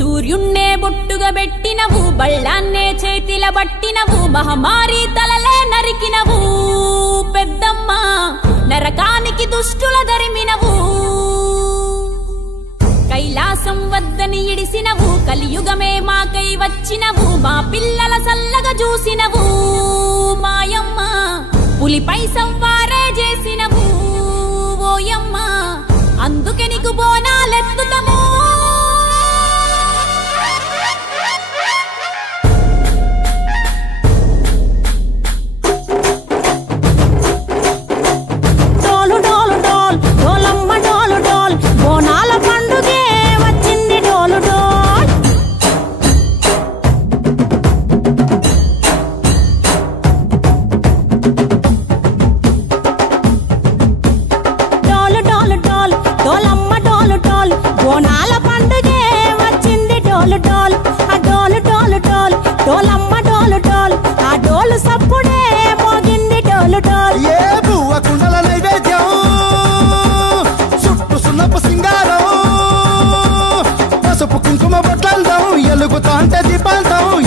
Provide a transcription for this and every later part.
సూర్యున్నే బొట్టుగా పెట్టినవు బళ్ళాన్నే చేతిల పట్టినవు మహమారి తలలే నరికినవు పెద్దమ్మ నరకానికి దుష్టుల దరిమినవు కైలాసం వద్దని ఇడిసినవు కలియుగమే మాకై వచ్చినవు మా పిల్లల సల్లగా చూసినవు మాయమ్మ పులిపై సంవారే చేసినవు ఓయమ్మ అందుకే నీకు బోనాలెత్తుతాము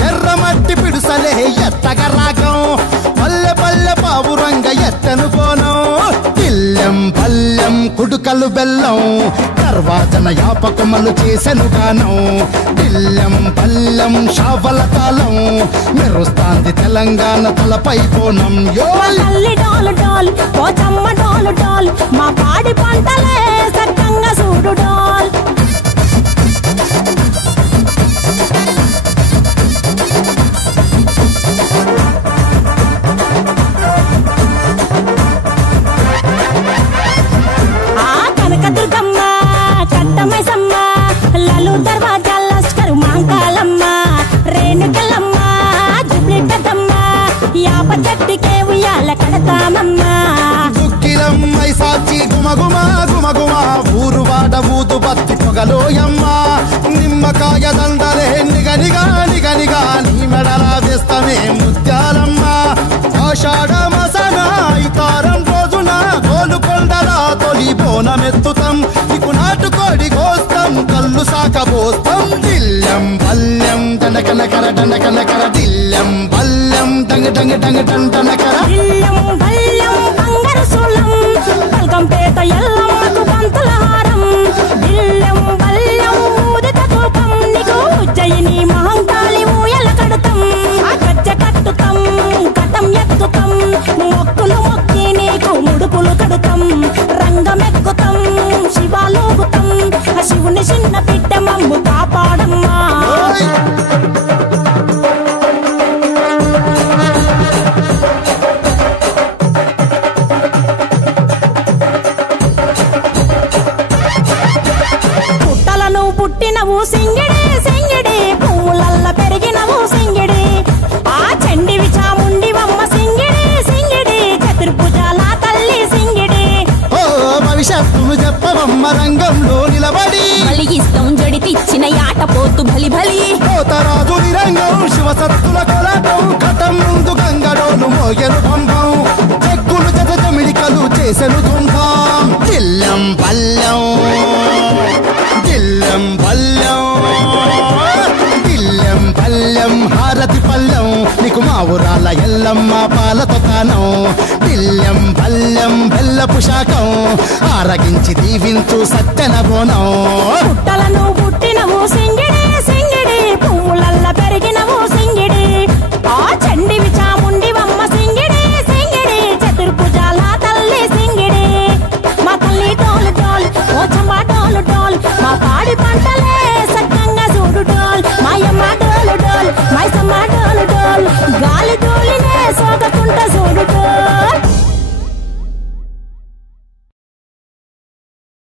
ఎర్రమట్టి పిడుసలే ఎత్తగా రాగం పల్లె పల్లె పావురంగ ఎత్తను పోనం ఇల్లెం పల్లెం కుడుకలు బెల్లం తర్వాతన యాపకమలు చేసెను గానం ఇల్లెం పల్లెం షావల తాళం మెరుస్తాంది తెలంగాణ తలపై పోనం మా పాడి పంటలే సక్కంగా చూడు డాల్ ఊరువాడ ఊదు బత్తి పొగలోయమ్మ నిమ్మకాయ దండలే నిగనిగా నిగనిగా నీ మెడల వేస్తమే ముత్యాలమ్మ ఆషాఢ మాసన ఇతారం రోజున గోలుకొండల తొలి బోనమెత్తుతాం నీకు నాటుకోడి కోస్తాం కళ్ళు సాకబోస్తాం దిల్లెం పల్లెం దండకనకర దండకనకర దిల్లెం పల్లెం డంగ డంగ డంగ డండనకర దిల్లెం పల్లెం బంగారు సోలం పల్కంపేట ఎల్లమ్మకు పంతుల హారం దిల్లెం పల్లెం ఊదిత ధూపం నీకు ఉజ్జయిని మహంకాళి ఊయల కడతాం గజ్జ కట్టుతాం కటం ఎత్తుతాం మొక్కులు మొక్కి నీకు ముడుపులు కడుతాం రంగమెక్కుతాం శివాలోగుతాం శివుని చిన్న బిడ్డ మమ్ము కాపాడమ్మా పుట్టినవు సింగిడి సింగిడి పువ్వులల్ల పెరిగినవు సింగిడి ఆ చండివి చాముండివమ్మ సింగిడి సింగిడి చతుర్భుజాల తల్లి సింగిడి ఓ భవిష్యత్తును చెప్పవమ్మ రంగంలో నిలబడి బలిగిస్తాం జడితిచ్చిన యాట పోతు బలి బలి పోతరాజు రంగం శివసత్తుల కొలటం కటం ముందు గంగడోను మోయను పంపం చెక్కులు జమిడికలు చేసెను తుంభం దిల్లెం పల్లెం దిల్లెం పల్లెం దిల్లెం పల్లెం హారతి పల్లెం నీకు మా ఊరాల ఎల్లమ్మ పాలతో కానం దిల్లెం పల్లెం బెల్లపు శాఖం ఆరగించి దీవించు సత్తెన బోనం పుట్టలను పుట్టినవు